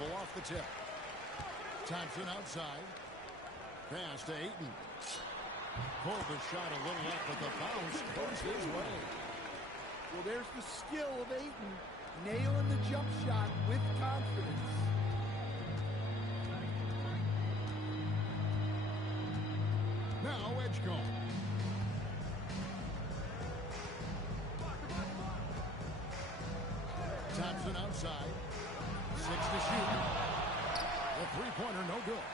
Louisville off the tip. Thompson outside. Pass to Ayton. Pulled the shot a little up, but the bounce goes his way. Well, there's the skill of Ayton, nailing the jump shot with confidence. Now Edgecombe. Thompson outside. 6 to shoot. The three-pointer no good.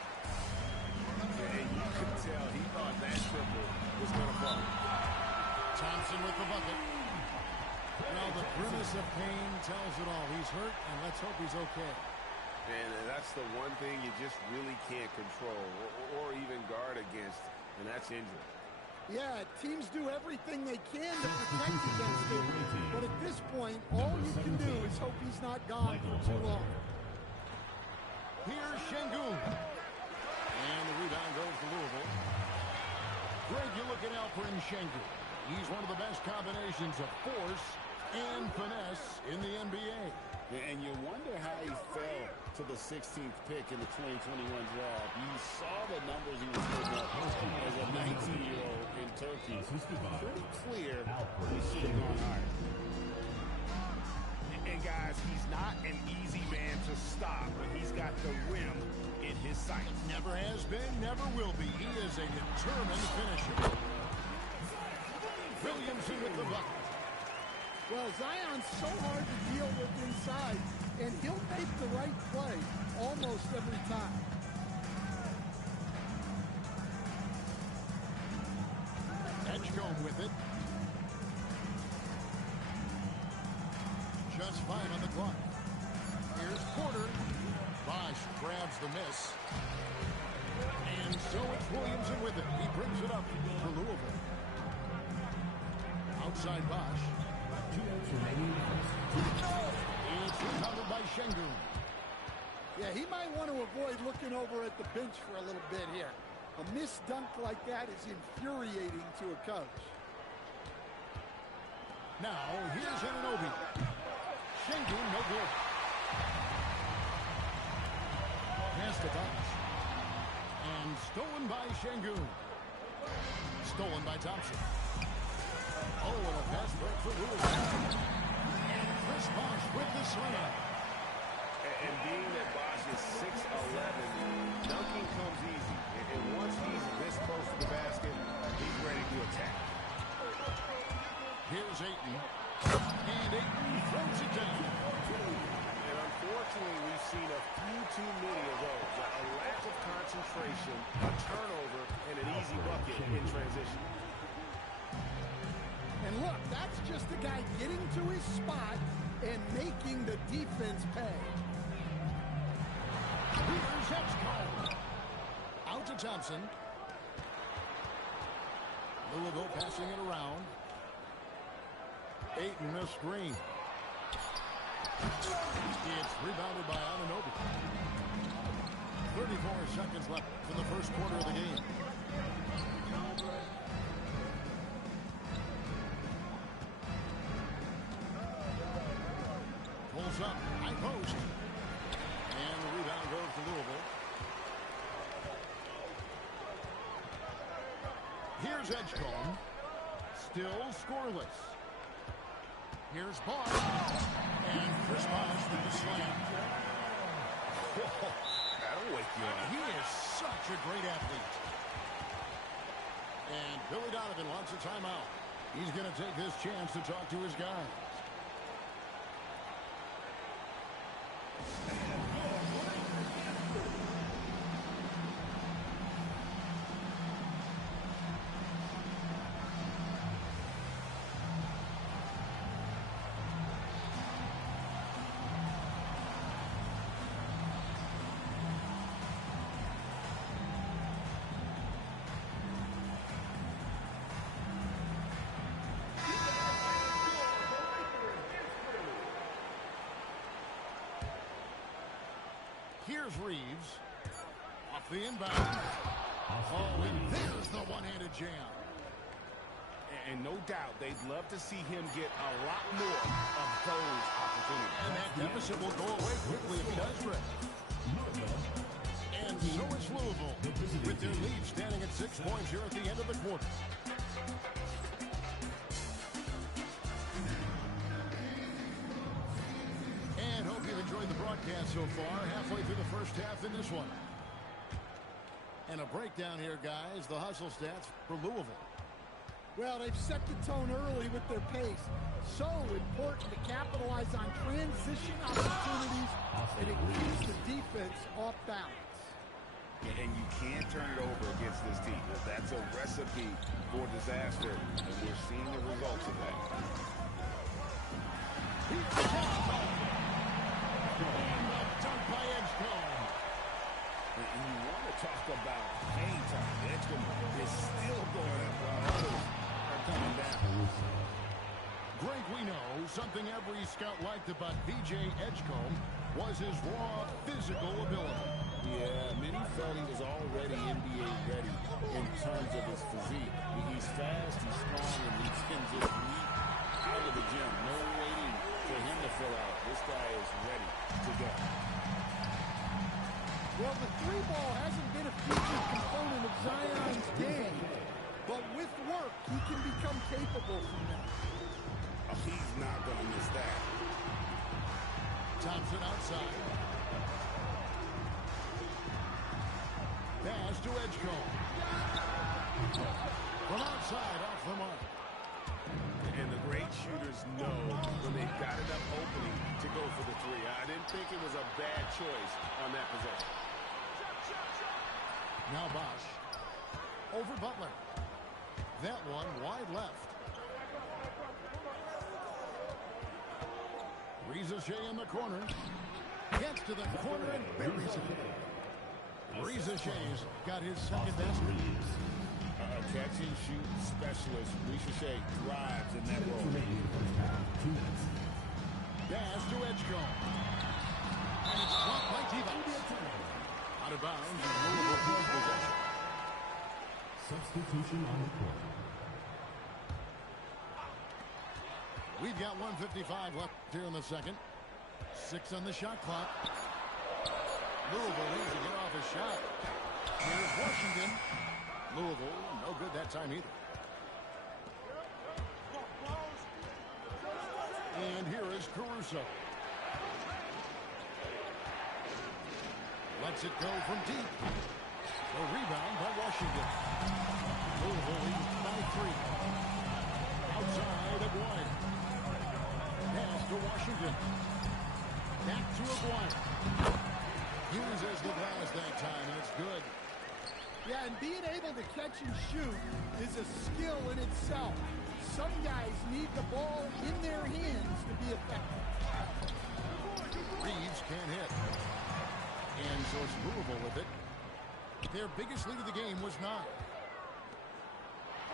And you could tell he thought that triple was going to fall. Thompson with the bucket. Well, the grimace of pain tells it all. He's hurt, and let's hope he's okay. And that's the one thing you just really can't control or even guard against, and that's injury. Yeah, teams do everything they can to protect against it, but at this point, all you can do is hope he's not gone for too long. Here's Sengun. And the rebound goes to Louisville. Greg, you look at Alperen Sengun. He's one of the best combinations of force and finesse in the NBA. And you wonder how he fell to the 16th pick in the 2021 draft. You saw the numbers he was putting up as a 19-year-old in Turkey. Pretty clear he should have gone higher. And guys, he's not an easy man to stop when he's got the rim in his sights. Never has been, never will be. He is a determined finisher. Williamson with the bucket. Well, Zion's so hard to deal with inside, and he'll make the right play almost every time. Edgecombe with it. Just 5 on the clock. Here's Porter. Bosch grabs the miss. And so it's Williamson with it. He brings it up for Louisville. Outside Bosch. It's rebounded by Sengun. Yeah, he might want to avoid looking over at the bench for a little bit here. A missed dunk like that is infuriating to a coach. Now, here's Anunoby. Sengun, no good. Pass to Bosch. And stolen by Sengun. Stolen by Thompson. Oh, and a fast break for Louisville. And Chris Bosch with the slam. And being that Bosch is 6'11", dunking comes easy. And once he's this close to the basket, he's ready to attack. Here's Ayton. And Ayton throws it down. And unfortunately, we've seen a few too many of those. A lack of concentration, a turnover, and an easy bucket in transition. And look, that's just a guy getting to his spot and making the defense pay. Here's Edgecombe. Out to Thompson. Louisville passing it around. Ayton a screen. It's rebounded by Anunoby. 34 seconds left in the first quarter of the game. Pulls up, high post. And the rebound goes to Louisville. Here's Edgecombe. Still scoreless. Here's Bosch. And Chris Bosch with the slam. Whoa, that'll wake you up. He is such a great athlete. And Billy Donovan wants a timeout. He's going to take this chance to talk to his guys. Here's Reeves. Off the inbound. Oh, and there's the one-handed jam. And no doubt they'd love to see him get a lot more of those opportunities. And that deficit will go away quickly if he does, Rick. So it's Louisville with their lead standing at 6 points here at the end of the quarter. And hope you've enjoyed the broadcast so far. Halfway through the first half in this one. And a breakdown here, guys. The hustle stats for Louisville. Well, they've set the tone early with their pace. So important to capitalize on transition opportunities, and it keeps the defense off balance. And you can't turn it over against this team. That's a recipe for disaster, and we're seeing the results of that. Dunk by Edgecombe. And you want to talk about hang time. Edgecombe is still going up while others are coming down. Greg, we know something every scout liked about VJ Edgecombe was his raw physical ability. Yeah, many felt he was already NBA ready in terms of his physique. He's fast, he's strong, and he can just leap out of the gym. No waiting for him to fill out. This guy is ready to go. Well, the three ball hasn't been a featured component of Zion's game, but with work, he can become capable from that. He's not going to miss that. Thompson outside. Pass to Edgecombe. From outside, off the mark. And the great shooters know when they've got enough opening to go for the three. I didn't think it was a bad choice on that possession. Now Bosch. Over Butler. That one wide left. Reza in the corner. Gets to the corner and buries it. Reza Shea's got his second basket. A catch-and-shoot specialist. Reza thrives in that role. Pass to Edgecombe. And it's blocked by Divac. Out of bounds, and Louisville keeps possession. Substitution on the court. We've got 1:55 left here in the second. 6 on the shot clock. Louisville needs to get off his shot. Here's Washington. Louisville, no good that time either. And here is Caruso. Lets it go from deep. A rebound by Washington. Louisville leads by 3. Outside Aguirre. Pass to Washington. Back to Aguirre. Uses the glass that time, and it's good. Yeah, and being able to catch and shoot is a skill in itself. Some guys need the ball in their hands to be effective. Reeves can't hit. And so it's Louisville with it. Their biggest lead of the game was 9.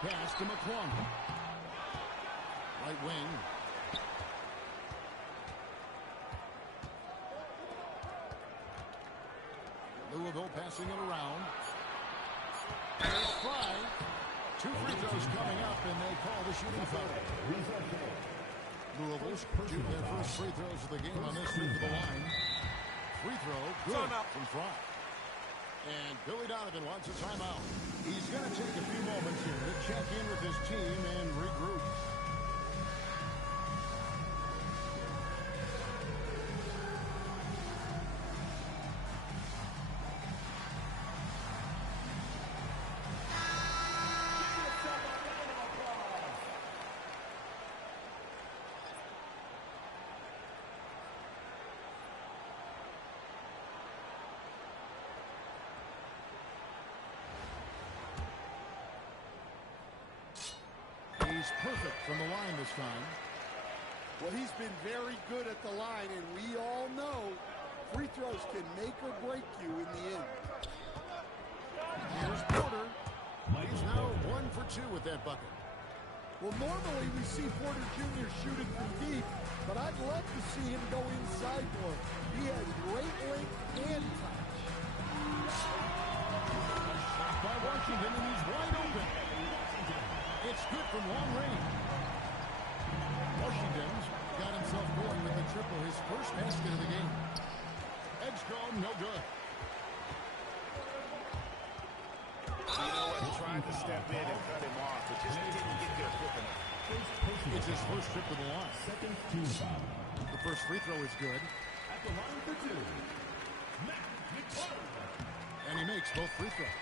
Pass to McClung. Right wing. Louisville passing it around. There's Fry. 2 free throws coming up, and they call the shooting foul. Louisville shoot their first free throws of the game on this trip to the line. Free throw, good from Fry. And Billy Donovan wants a timeout. He's going to take a few moments here to check in with his team and regroup. He's perfect from the line this time. Well, he's been very good at the line, and we all know free throws can make or break you in the end. Here's Porter. He's now 1 for 2 with that bucket. Well, normally we see Porter Jr. shoot it from deep, but I'd love to see him go inside more. He has great length and touch. Shot by Washington, and he's wide open. It's good from long range. Washington's got himself going with the triple, his first basket of the game. Edgecombe, no good. tried to step in and cut him off, but just didn't get there quick enough. It's his first trip to the line. Second team foul. The first free throw is good. At the line for two, Myteam. And he makes both free throws.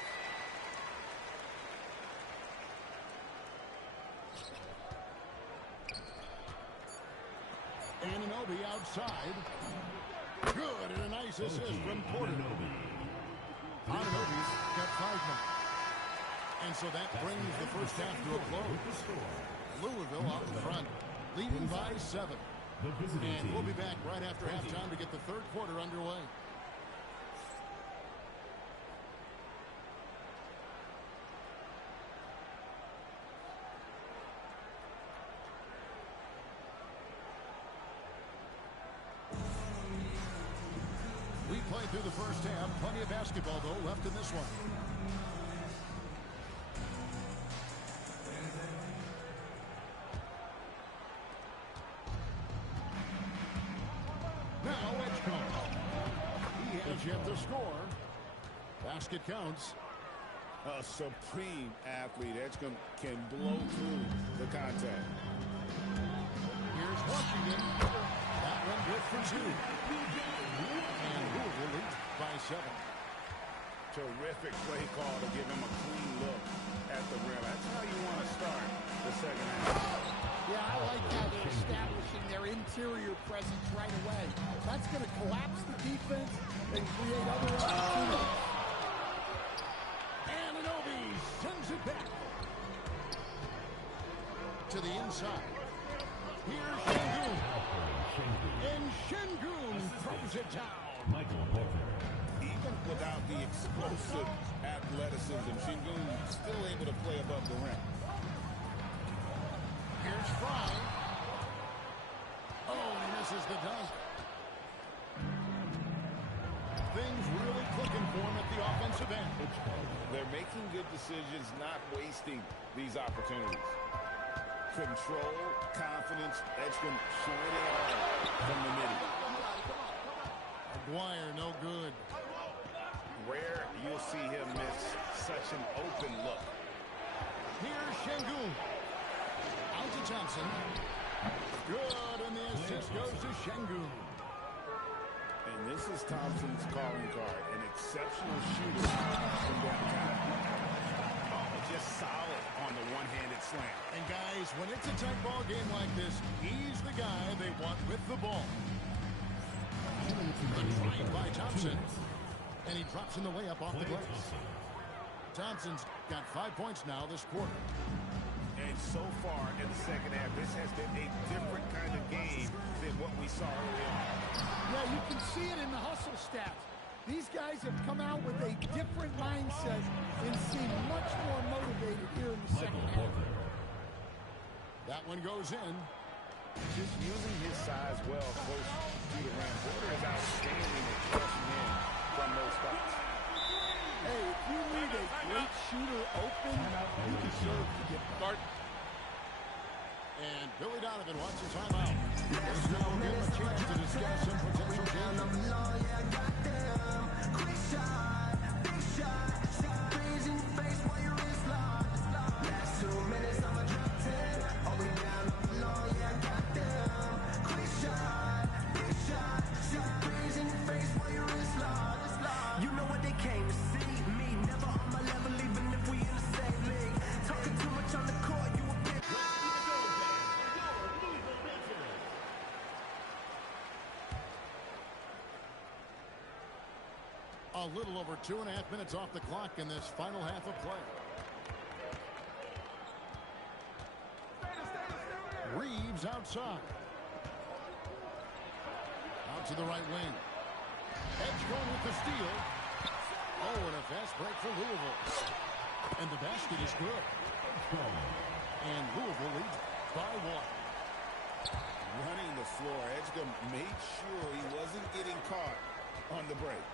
Anunoby outside. Good, and a nice assist from Porter. Anunoby's got 5 now. And so that brings the first half to a close. Louisville out in front, leading by 7. And we'll be back right after halftime to get the third quarter underway. We played through the first half. Plenty of basketball, though, left in this one. Now Edgecombe. He has yet to score. Basket counts. A supreme athlete. Edgecombe can blow through the contact. Here's Washington. That one good for 2. And Louisville leads by 7. Terrific play call to give him a clean look at the rim. That's how you want to start the second half. Yeah, I like how they're establishing their interior presence right away. That's going to collapse the defense and create other opportunities. Anunoby sends it back to the inside. Here's Sengun. And Sengun throws it down. Even without the explosive athleticism, Sengun still able to play above the rim. Here's Fry. Oh, he misses the dunk. Things really clicking for him at the offensive end. They're making good decisions, not wasting these opportunities. Control, confidence, Edgecombe showing it all from the middle. McGuire, no good. Rare you'll see him miss such an open look. Here's Sengun. Out to Thompson. Good, and the assist goes to Sengun. And this is Thompson's calling card. An exceptional shooter from downtown. Just solid on the one-handed slam. And guys, when it's a tight ball game like this, he's the guy they want with the ball. Good fight by Thompson. And he drops in the layup off the glass. Thompson's got 5 points now this quarter. And so far in the second half, this has been a different kind of game than what we saw early on. Yeah, you can see it in the hustle stats. These guys have come out with a different mindset and seem much more motivated here in the second half. That one goes in. Just using his size well close to the rim. Porter is outstanding at cashing in from those spots. Hey, if you leave a great shooter open, you deserve to get start. And Billy Donovan wants a timeout. This now will give him a chance to discuss some potential changes. Quick shot, big shot, freeze in your face while your wrist locked. Last 2 minutes, I'ma drop 10. All we down on the law, yeah, I got them. Quick shot, big shot, freeze in your face while your wrist locked. You know what they came to see? Me, never on my level, even if we in the same league. Talking too much on the court, you a bitch. A little over 2.5 minutes off the clock in this final half of play. Reeves outside. Out to the right wing. Edgecombe with the steal. Oh, and a fast break for Louisville. And the basket is good. And Louisville leads by 1. Running the floor, Edgecombe made sure he wasn't getting caught on the break.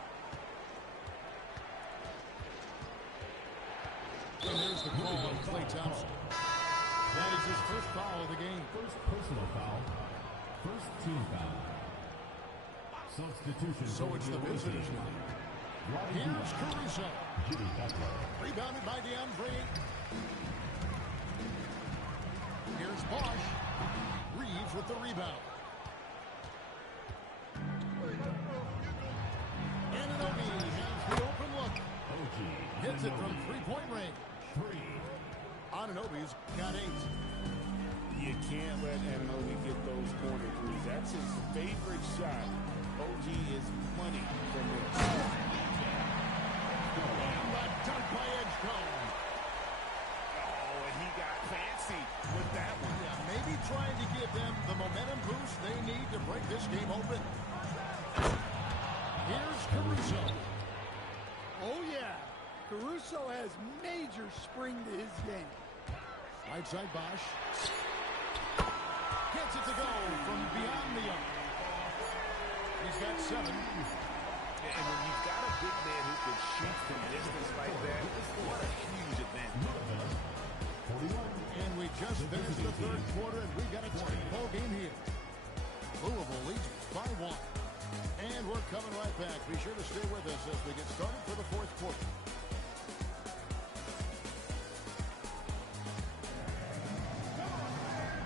And there's the call on Klay Thompson. That is his first foul of the game. First personal foul. First team foul. Substitution. So it's the visitors now. Here's Caruso. Rebounded by DeAndre. Here's Bosch. Reeves with the rebound. Anunoby has the open look. Hits it from three-point range. Anunoby's got 8. You can't let Anunoby get those corner threes. That's his favorite shot. OG is money from this. And the dunk by Edgecombe. Oh, and he got fancy with that one. Yeah, maybe trying to give them the momentum boost they need to break this game open. Here's Caruso. Oh, yeah. Caruso has major spring to his game. Right side Bosch. Gets it to go from beyond the arc. He's got 7. And when you've got a big man who can shoot from distance like that, what a huge advantage. And we just finished the third quarter, and we've got a tight ball game here. Louisville leads by 1. And we're coming right back. Be sure to stay with us as we get started for the fourth quarter.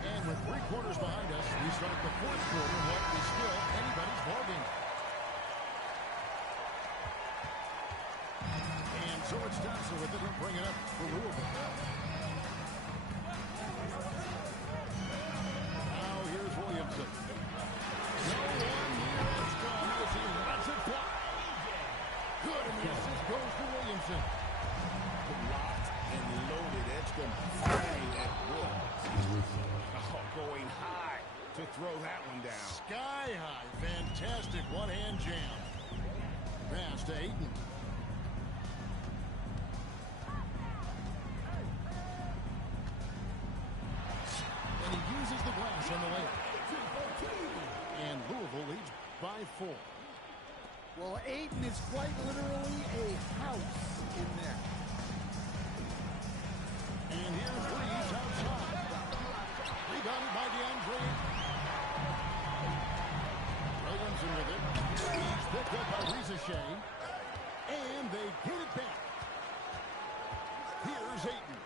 And with 3 quarters behind us, we start the fourth quarter in what is still anybody's ball game. And so it's Johnson with it. He'll bring it up for Louisville. Now here's Williamson. No one near Edgecombe as he lets it fly. Good, and the assist goes to Williamson. Locked and loaded. Edgecombe firing at will. Oh, going high to throw that one down. Sky high. Fantastic one-hand jam. Pass to Ayton. And he uses the glass on the layup. And Louisville leads by 4. Well, Ayton is quite literally a house in there. And here's Reeves outside. Rebounded by DeAndre. Williamson with it. He's picked up by Rizachet. And they get it back. Here's Ayton.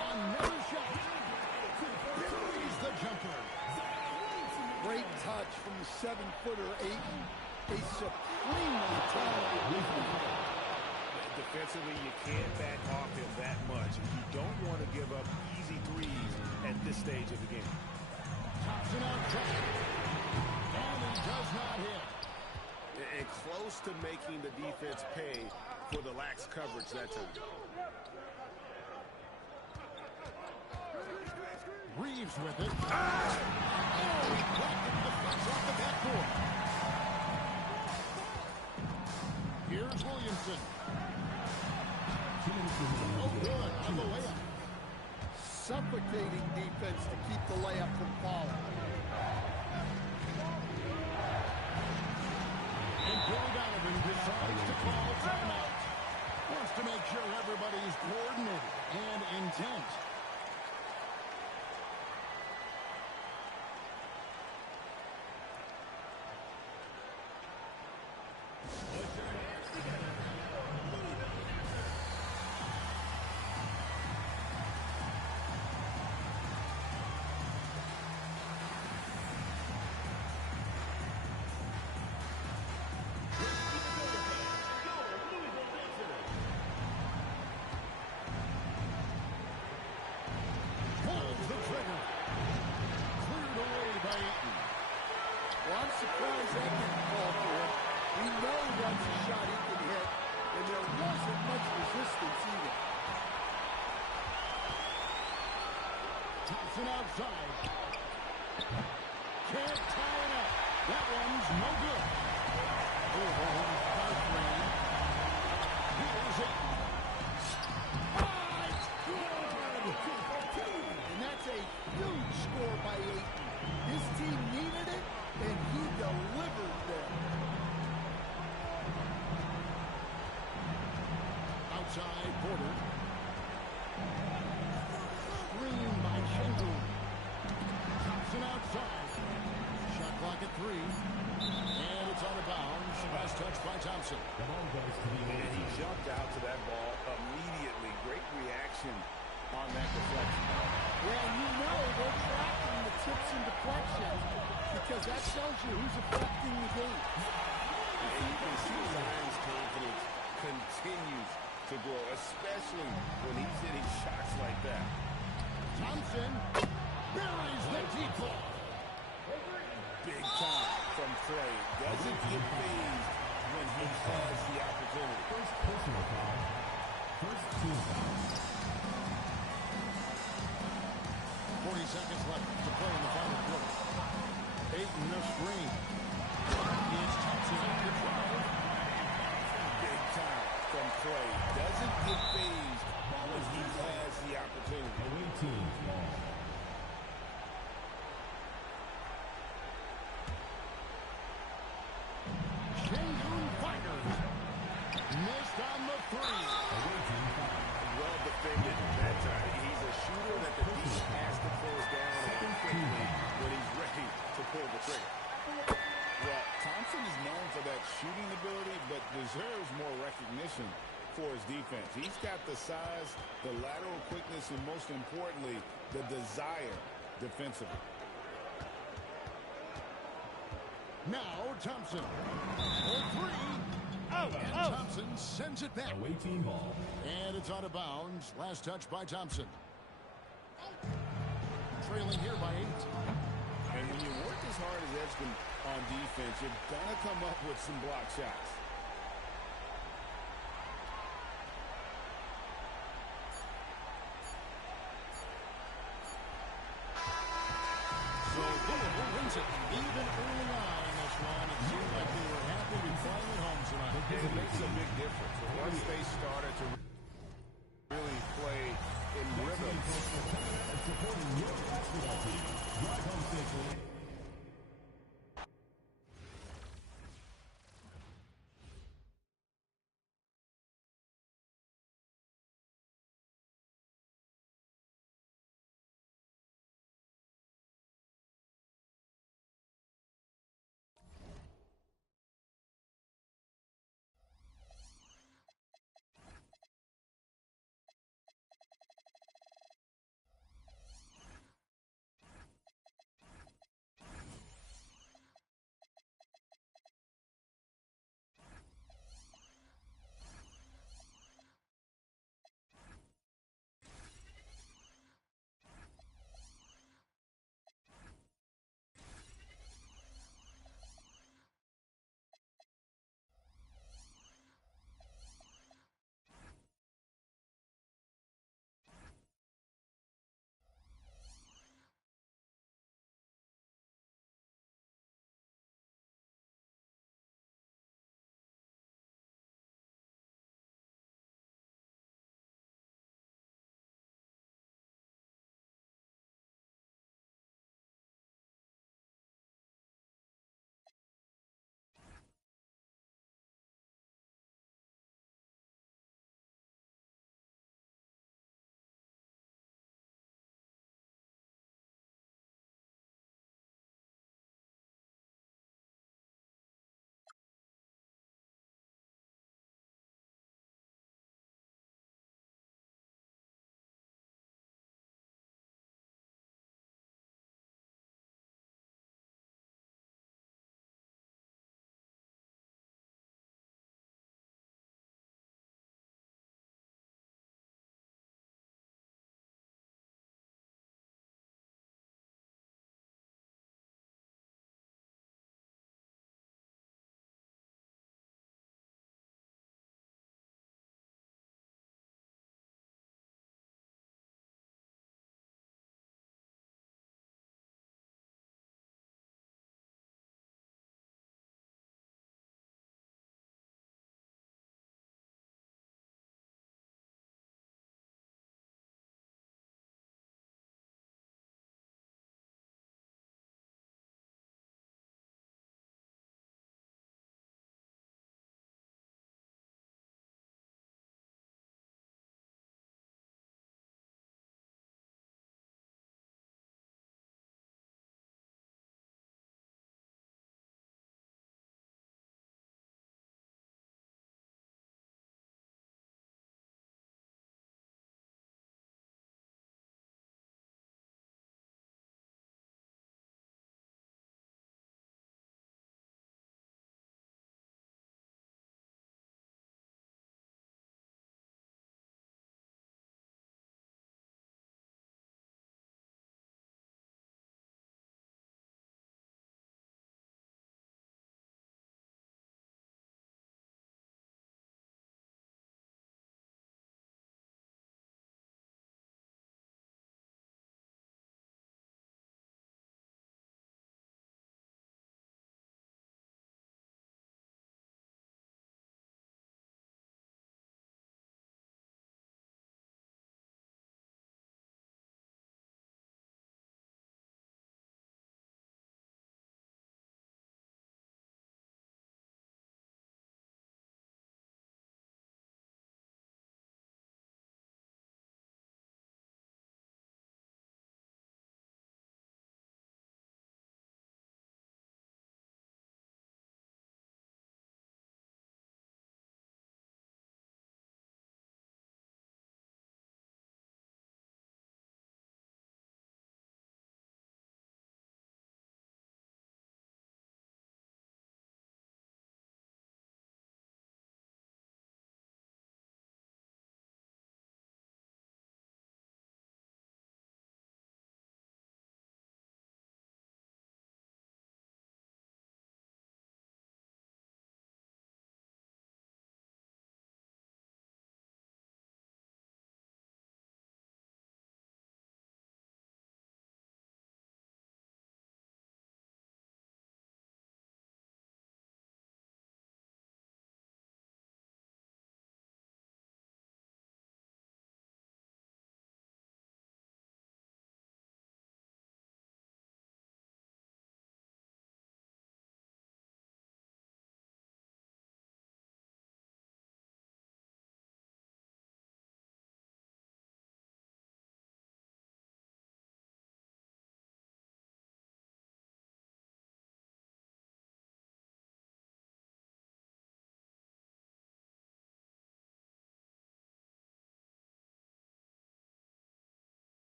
Another shot. Buries the jumper. Great touch from the 7-footer Ayton. A supremely talented defender. Defensively, you can't back off him that much. You don't want to give up easy threes at this stage of the game. Thompson outside. And he does not hit. And close to making the defense pay for the lax coverage that time. Reeves with it. Oh, he blocked the defense off the backboard. Here's Williamson. Oh, good on the layup. Suffocating defense to keep the layup from falling. And Bill Donovan decides to call timeout. Wants to make sure everybody's coordinated and intent. Surprised that didn't fall for him. We know that's a shot he can hit, and there wasn't much resistance either. Thompson outside. Can't tie it up. That one's no good. Here's Ayton. It's good. And that's a huge score by Ayton. His team needed it, and he delivered them. Outside Porter. Screen by Sengun. Thompson outside. Shot Clock at 3. And it's out of bounds. Last touch by Thompson. The ball goes to the And he 18. jumped out to that ball immediately. Great reaction on that deflection. Yeah, you know they're tracking the tips and deflections because that tells you who's affecting the game. And you can see Zion's confidence continues to grow, especially when he's hitting shots like that. Thompson buries the deep ball. Big time from Clay. Doesn't get phased when he has the opportunity. First personal foul. First team foul. 40 seconds left to play in the final quarter. Ayton the screen. It's Thompson on the drive. Big time from Clay. Doesn't get phased when he has the opportunity. Away team ball. Sengun fires. Missed on the 3. Away team foul. Well defended that time. He's a shooter that the defense has to close down on quickly when he's ready to pull the trigger. Well, Thompson is known for that shooting ability, but deserves more recognition for his defense. He's got the size, the lateral quickness, and most importantly, the desire defensively. Now Thompson. For 3. And Thompson sends it back. Away team ball. And it's out of bounds. Last touch by Thompson. Trailing here by 8. And when you work as hard as Edgecombe on defense, you're going to come up with some block shots. So Louisville wins it. Even early on in this one, it seemed like they were happy to be playing at home tonight. It makes a big difference. Once they started to really play in rhythm. Supporting your basketball team. Drive home safely.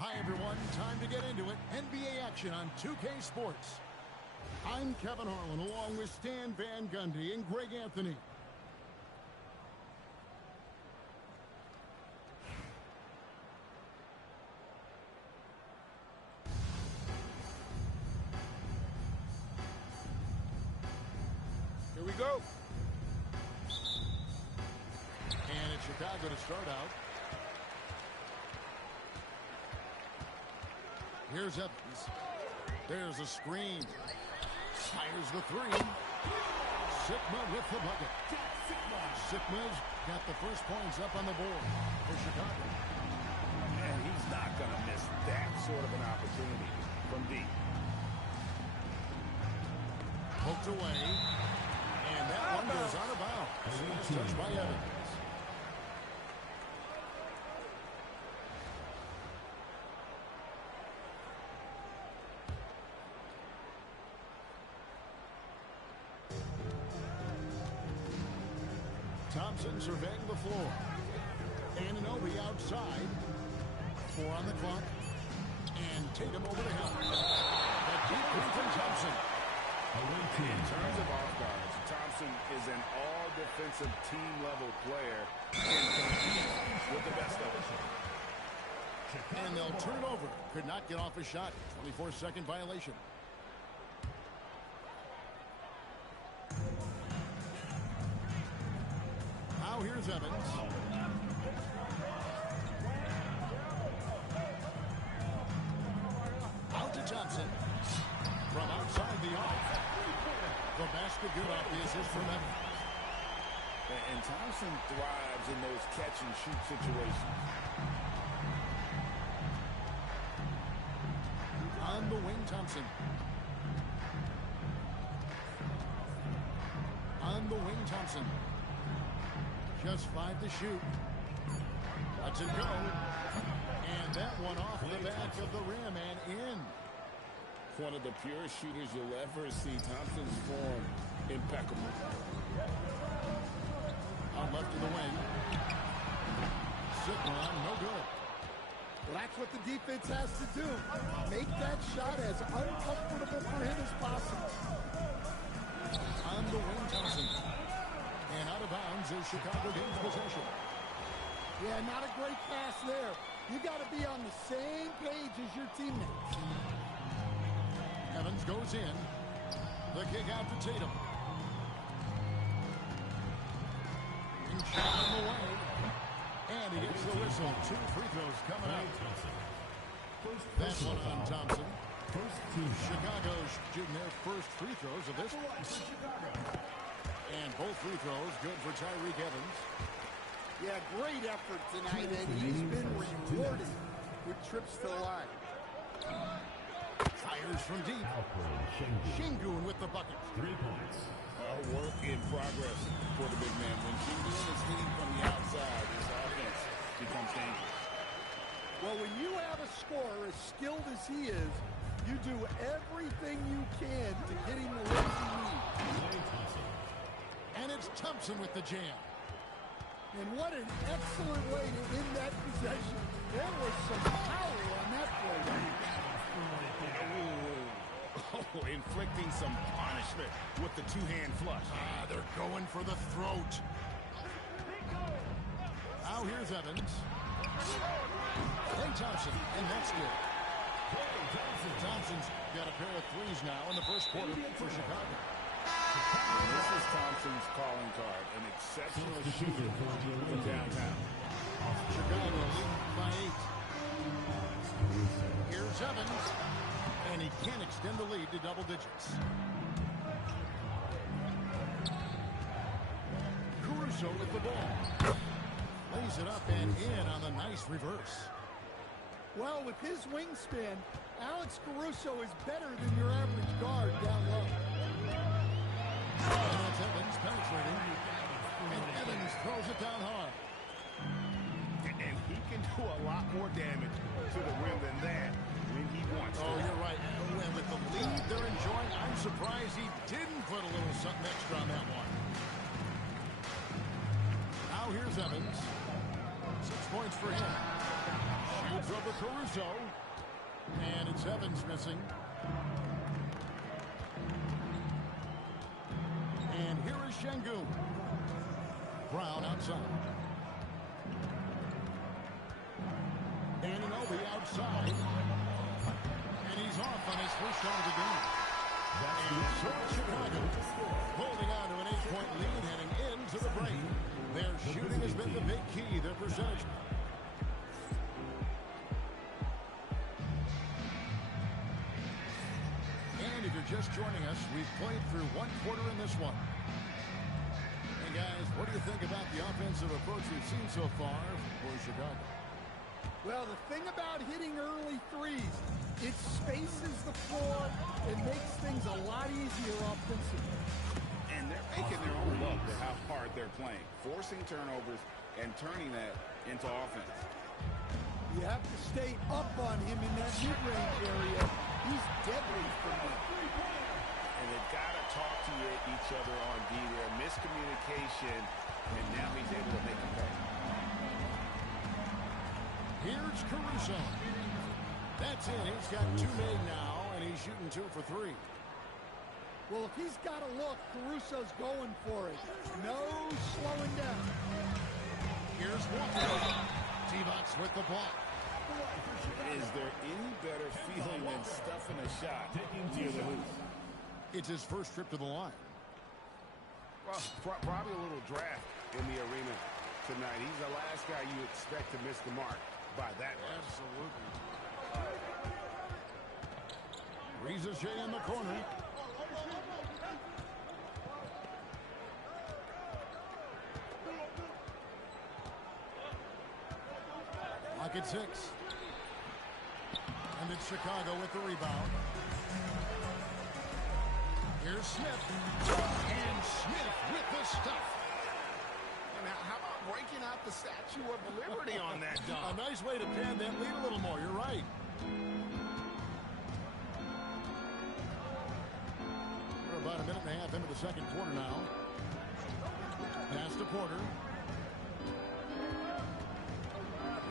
Hi, everyone. Time to get into it. NBA action on 2K Sports. I'm Kevin Harlan, along with Stan Van Gundy and Greg Anthony. Here we go. And it's Chicago to start out. Here's Evans. There's a screen. Fires the three. Sikma with the bucket. Sikma's got the first points up on the board for Chicago. And he's not going to miss that sort of an opportunity from deep. Poked away. And that one goes out of bounds. Last touch by Evans. Thompson surveying the floor. Anunoby outside. 4 on the clock. And Tatum over the hill. A deep three from Thompson. In terms of off guards, Thompson is an all-defensive team-level player and competes with the best of them. And they'll turn it over. Could not get off a shot. 24-second violation. Now here's Evans. Out to Johnson. From outside the arc. The basket good off the assist from Evans. And Thompson thrives in those catch-and-shoot situations. On the wing, Thompson. On the wing, Thompson. Just 5 to shoot. Lets it go. And that one off the back of the rim and in. One of the purest shooters you'll ever see. Thompson's form impeccable. On left of the wing. Sikma, no good. Well, that's what the defense has to do. Make that shot as uncomfortable for him as possible. On the wing, Thompson. And out of bounds is Chicago gains possession. Yeah, not a great pass there. You got to be on the same page as your teammates. Evans goes in. The kick out to Tatum. And shot on the way. And he gets the whistle. 2 free throws coming out. That one on Thompson. Chicago's shooting their first free throws of this one. And both free throws good for Tyreke Evans. Yeah, great effort tonight, and he's been rewarded with trips to the line. Fires from deep. Sengun with the bucket. 3 points. Work in progress for the big man. When Sengun is hitting from the outside, his offense becomes dangerous. Well, when you have a scorer as skilled as he is, you do everything you can to get him the looks he needs. And it's Thompson with the jam. And what an excellent way to end that possession. There was some power on that play. Oh, inflicting some punishment with the two-hand flush. They're going for the throat. Now here's Evans. Klay Thompson, and that's good. Thompson's got a pair of threes now in the first quarter for Chicago. This is Thompson's calling card, an exceptional shooter from downtown. Chicago leading by 8. Here's Evans, and he can't extend the lead to double digits. Caruso with the ball. Lays it up and in on the nice reverse. Well, with his wingspan, Alex Caruso is better than your average guard down low. And that's Evans penetrating. And Evans throws it down hard. And he can do a lot more damage to the rim than that when he wants to. Oh, you're right. And with the lead they're enjoying, I'm surprised he didn't put a little something extra on that one. Now here's Evans. 6 points for him. Shoots over Caruso. And it's Evans missing. And here is Sengun. Brown outside. Anunoby outside. And he's off on his first shot of the game. And so Chicago holding on to an 8-point lead heading into the break. Their shooting has been the big key, their percentage. And if you're just joining us, we've played through one quarter in this one. Hey guys, what do you think about the offensive approach we've seen so far for Chicago? Well, the thing about hitting early threes, it spaces the floor and makes things a lot easier offensively. And they're making their own luck with how hard they're playing, forcing turnovers and turning that into offense. You have to stay up on him in that mid-range area. He's deadly from there. And they've got to talk to each other on D there. Miscommunication, and now he's able to make a play. Here's Caruso. That's it. He's got 2 made now, and he's shooting 2 for 3. Well, if he's got a look, Caruso's going for it. No slowing down. Here's Walker. T-Bucks with the block. Is there any better feeling than stuffing a shot near the hoop? It's his first trip to the line. Well, probably a little draft in the arena tonight. He's the last guy you expect to miss the mark by that much. Absolutely. Reza Shea in the corner. Lock at 6. And it's Chicago with the rebound. Here's Smith. And Smith with the stuff. Now, how about breaking out the Statue of Liberty on that dunk? A nice way to pad that lead a little more. You're right. We're about a minute and a half into the second quarter now. Pass to Porter.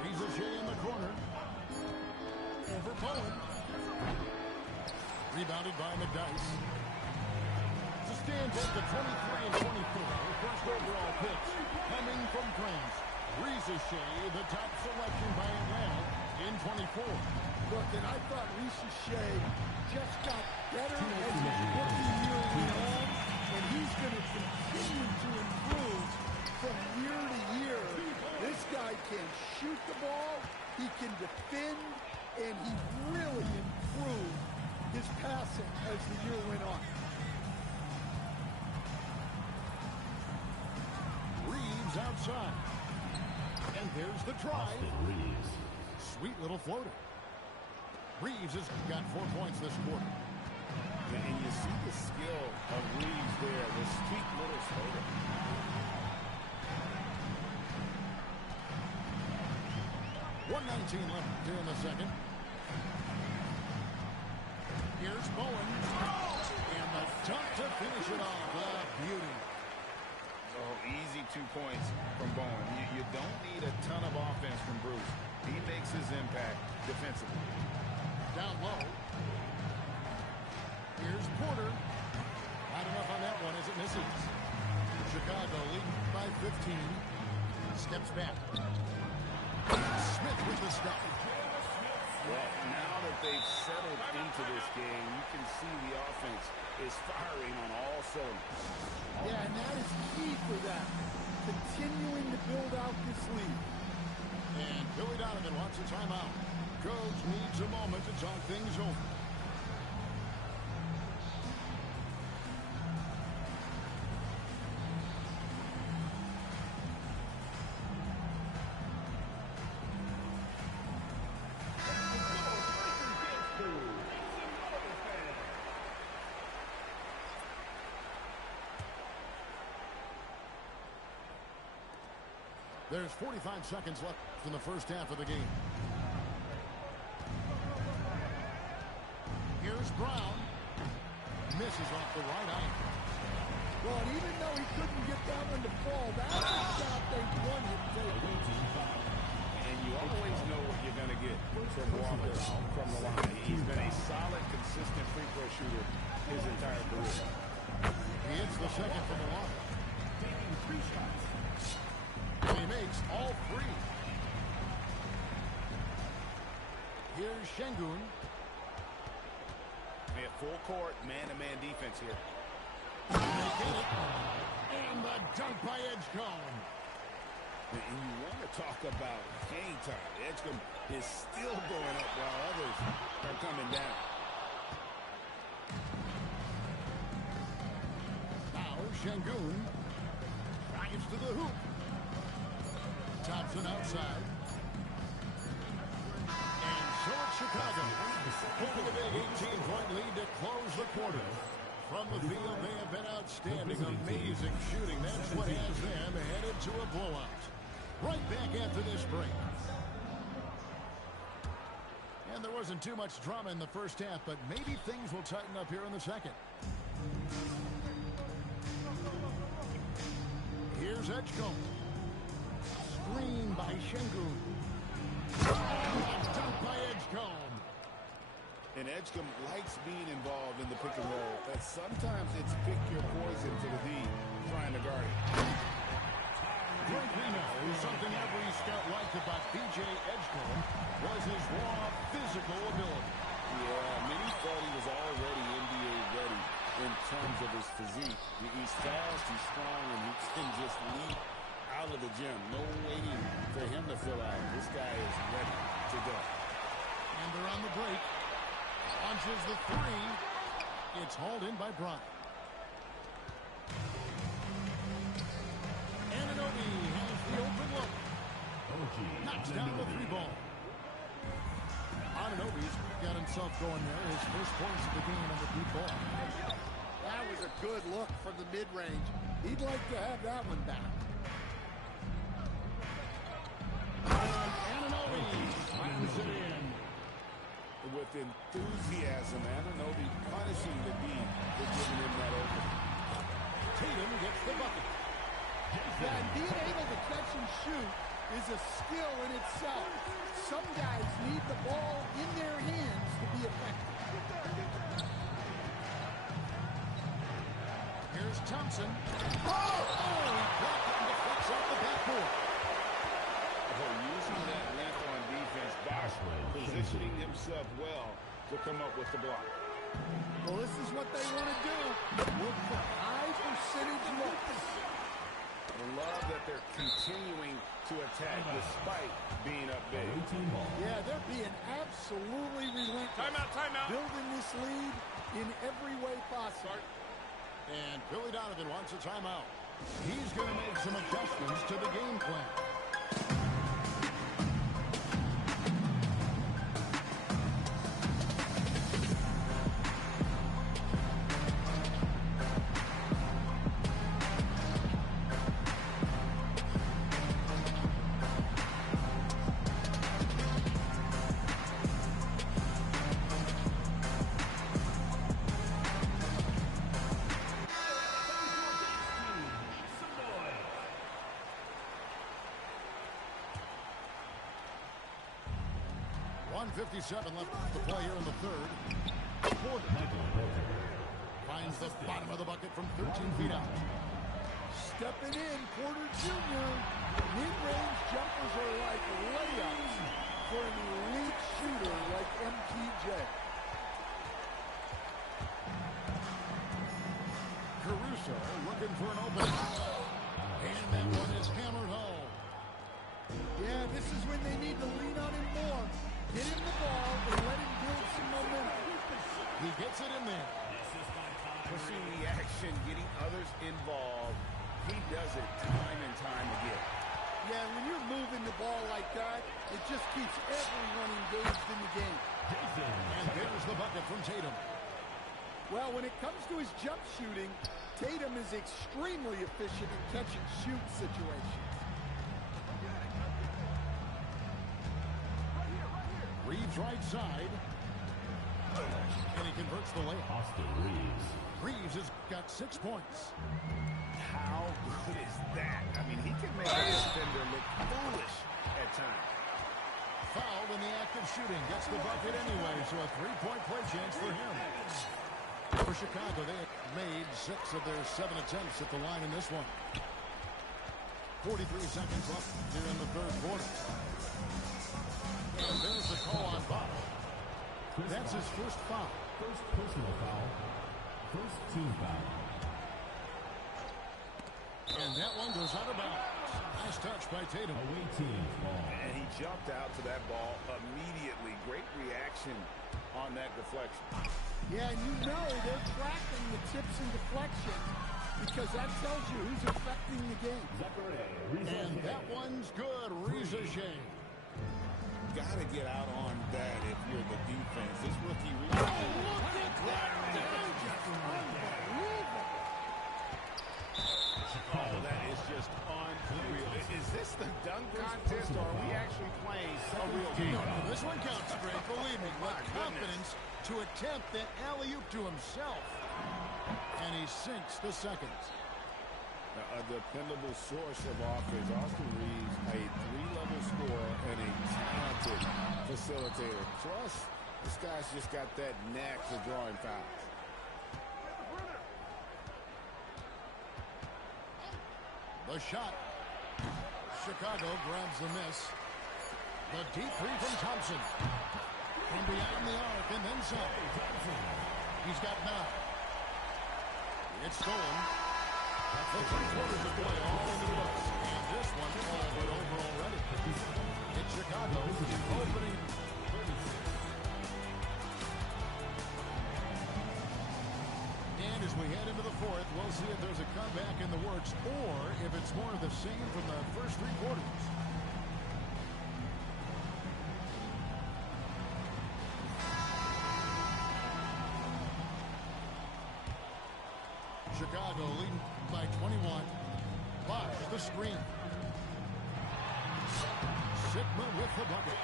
Reza Shea in the corner. Over Bowen. Rebounded by McDyess. Stands at the 23 and 24. First overall picks coming from France. Reza Shea, the top selection by Atlanta in 24. Look, and I thought Reza Shea just got better as his rookie year went on, and he's going to continue to improve from year to year. This guy can shoot the ball, he can defend, and he really improved his passing as the year went on. Outside. And there's the drive. Sweet little floater. Reeves has got 4 points this quarter. And you see the skill of Reeves there, the sweet little floater. .119 left here in the second. Here's Bowen. And the dunk to finish it off. Beauty. Oh, easy 2 points from Bowen. You don't need a ton of offense from Bruce. He makes his impact defensively. Down low. Here's Porter. Not enough on that one as it misses. Chicago leading by 15. Steps back. Smith with the stop. Well, now that they've settled into this game, you can see the offense is firing on all cylinders. Yeah, and that is key for that. Continuing to build out this lead. And Billy Donovan wants a timeout. Coach needs a moment to talk things over. There's 45 seconds left in the first half of the game. Here's Brown. Misses off the right eye. Well, and even though he couldn't get that one to fall, that's a shot they wanted to take. And you always know what you're going to get from Walker from the line. free throw shooter his entire career. He hits the second from the line. And he makes all three. Here's Sengun. Yeah, full court, man-to-man defense here. And the dunk by Edgecombe. And you want to talk about game time. Edgecombe is still going up while others are coming down. Now Sengun drives to the hoop. Thompson outside. And so it's Chicago, holding a big 18-point lead to close the quarter. From the field, they have been outstanding, amazing shooting. That's what has them headed to a blowout. Right back after this break. And there wasn't too much drama in the first half, but maybe things will tighten up here in the second. Here's Edgecombe. Screen by Sengun. Dunk by Edgecombe. And Edgecombe likes being involved in the pick and roll. But sometimes it's pick your poison for the D trying to guard it. Great know something every scout liked about B.J. Edgecombe was his raw physical ability. Yeah, many thought he was already NBA ready in terms of his physique. He's fast, he's strong, and he can just leap out of the gym. No waiting for him to fill out. This guy is ready to go. And they're on the break. Launches the three. It's hauled in by Bryant. Ananobi has the open look. Knocks down the three ball. Ananobi's got himself going there. His first points of the game on the deep ball. That was a good look from the mid-range. He'd like to have that one back. And Ananobi slams it in. With enthusiasm, Ananobi punishing the D for giving him that open. Tatum gets the bucket. And being able to catch and shoot is a skill in itself. Some guys need the ball in their hands to be effective. Here's Thompson. Oh! He blocked it and deflects off the backboard. Using that length on defense, Bosch positioning himself well to come up with the block. Well, this is what they want to do. Look for high percentage looks. I love that they're continuing to attack despite being up big. Yeah, they're being absolutely relentless. Timeout. Building this lead in every way possible. And Billy Donovan wants a timeout. He's going to make some adjustments to the game plan. .57 left to play here in the third. Porter finds the bottom of the bucket from 13 feet out. Stepping in, Porter Jr. Mid-range jumpers are like layups for an elite shooter like MPJ. Caruso looking for an opening. And that one is hammered home. Yeah, this is when they need to lean on him more. Get him the ball and let him build some momentum. He gets it in there. Pushing the action, getting others involved. He does it time and time again. Yeah, when you're moving the ball like that, it just keeps everyone engaged in the game. And there's the bucket from Tatum. Well, when it comes to his jump shooting, Tatum is extremely efficient in catch-and-shoot situations. Reeves right side. And he converts the layup. Reeves has got 6 points. How good is that? I mean, he can make a defender look foolish at times. fouled in the act of shooting. Gets the bucket anyway, so a three-point play chance for him. For Chicago, they have made 6 of their 7 attempts at the line in this one. 43 seconds left here in the third quarter. And there's the call on Bob. That's his first foul. First personal foul. First team foul. And that one goes out of bounds. Nice touch by Tatum. Away team ball. And he jumped out to that ball immediately. Great reaction on that deflection. Yeah, and you know they're tracking the tips and deflections because that tells you who's affecting the game. And that one's good. Reza Shea. Got to get out on that if you're the defense. This rookie Look at that dunk! Unbelievable. Oh, that is just unreal. Is this the dunk contest, or are we actually playing a real game? No, this one counts straight. Believe me, with confidence to attempt that alley-oop to himself. And he sinks the second. A dependable source of offense. Austin Reeves, a 3-level scorer and a talented facilitator. Plus, this guy's just got that knack for drawing fouls. The shot. Chicago grabs the miss. The deep three from Thompson. From beyond the arc and then some. He's got 9. It's stolen. The 3/4 of play all into the books. And this one all but over already. It's Chicago opening. And as we head into the fourth, we'll see if there's a comeback in the works or if it's more of the same from the first 3 quarters. Chicago leading by 21. Bosch the screen. Sigma with the bucket.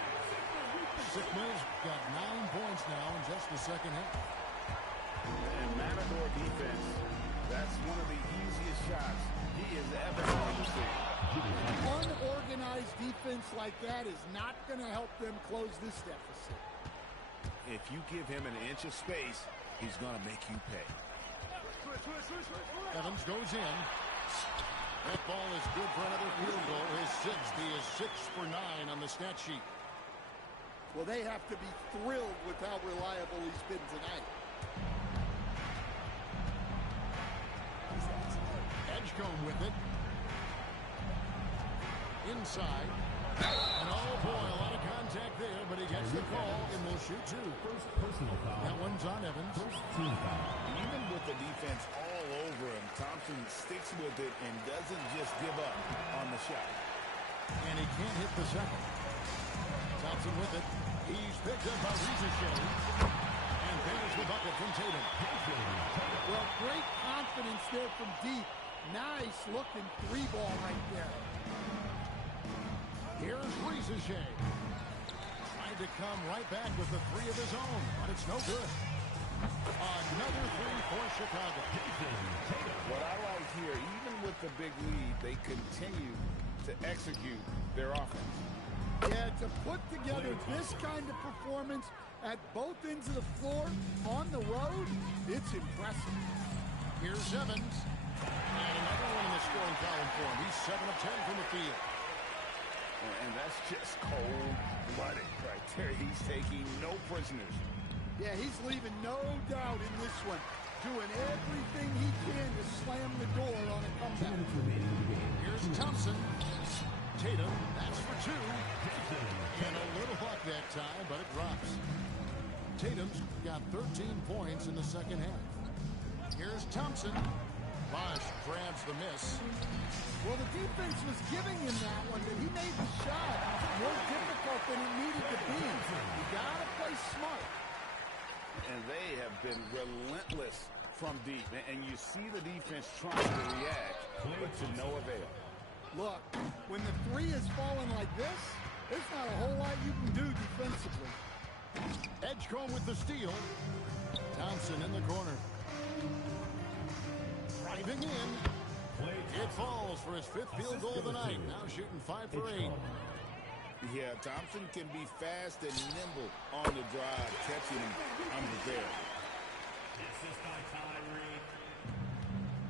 Sigma's got 9 points now in just the second half. And Matador defense, that's one of the easiest shots he has ever going to see. Unorganized defense like that is not going to help them close this deficit. If you give him an inch of space, he's going to make you pay. Evans goes in. That ball is good for another field goal. His 6th. He is 6 for 9 on the stat sheet. Well, they have to be thrilled with how reliable he's been tonight. Edgecombe with it. Inside. And oh boy, a lot of contact there, but he gets the call and will shoot 2. First personal foul. That one's on Evans. First team foul. Even with the defense all over him, Thompson sticks with it and doesn't just give up on the shot. And he can't hit the second. Thompson with it. He's picked up by Reza Shea. And there's the bucket from Tatum. Well, great confidence there from deep. Nice looking 3-ball right there. Here's Reza Shea. Trying to come right back with the 3 of his own, but it's no good. Another 3 for Chicago. What I like here, even with the big lead, they continue to execute their offense. Yeah, to put together this kind of performance at both ends of the floor on the road, it's impressive. Here's Evans. And another one in the scoring column for him. He's 7 of 10 from the field. And that's just cold-blooded right there. He's taking no prisoners. Yeah, he's leaving no doubt in this one. Doing everything he can to slam the door on a comeback. Here's Thompson. Tatum, that's for 2. And a little luck that time, but it drops. Tatum's got 13 points in the second half. Here's Thompson. Bosch grabs the miss. Well, the defense was giving him that one, but he made the shot more difficult than it needed to be. You gotta play smart. And they have been relentless from deep. And you see the defense trying to react, but to no avail. Look, when the 3 is falling like this, there's not a whole lot you can do defensively. Edgecombe with the steal. Thompson in the corner. Driving in. It falls for his 5th field goal of the night. Now shooting 5 for 8. Yeah, Thompson can be fast and nimble on the drive, catching him unprepared.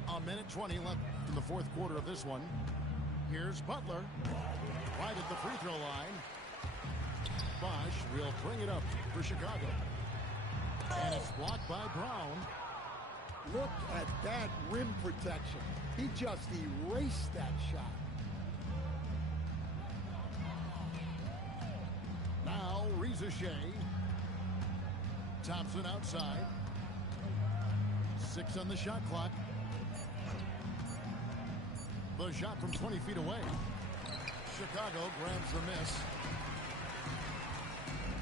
A minute 20 left in the fourth quarter of this one. Here's Butler. Right at the free throw line. Bosch will bring it up for Chicago. And it's blocked by Brown. Look at that rim protection. He just erased that shot. Now Reza Shea. Thompson outside. 6 on the shot clock. The shot from 20 feet away. Chicago grabs the miss.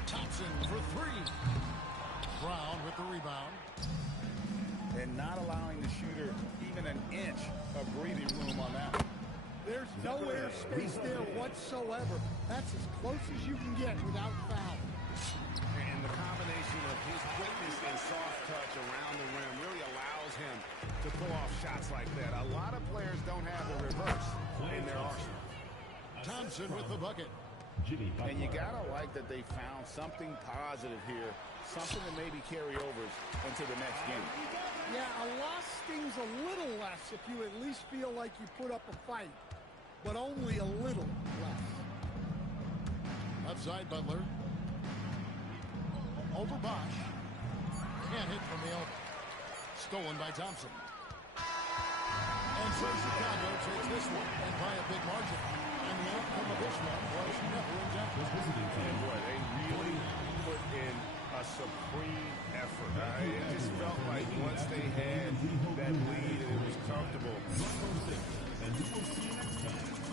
Thompson for 3. Brown with the rebound. And not allowing the shooter even an inch of breathing room on that. There's no airspace there whatsoever. That's as close as you can get without foul. And the combination of his quickness and soft touch around the rim really allows him to pull off shots like that. A lot of players don't have the reverse in their arsenal. Thompson with the bucket. And you gotta like that they found something positive here, something that maybe carry overs into the next game. Yeah, a loss stings a little less if you at least feel like you put up a fight, but only a little less. Outside Butler. Over Bosch. Can't hit from the elbow. Stolen by Thompson. And so Chicago takes this one, and by a big margin. And the outcome of this one was never in doubt. And boy, they really put in a supreme effort. It just felt like once they had that lead and it was comfortable. And we will see you next time.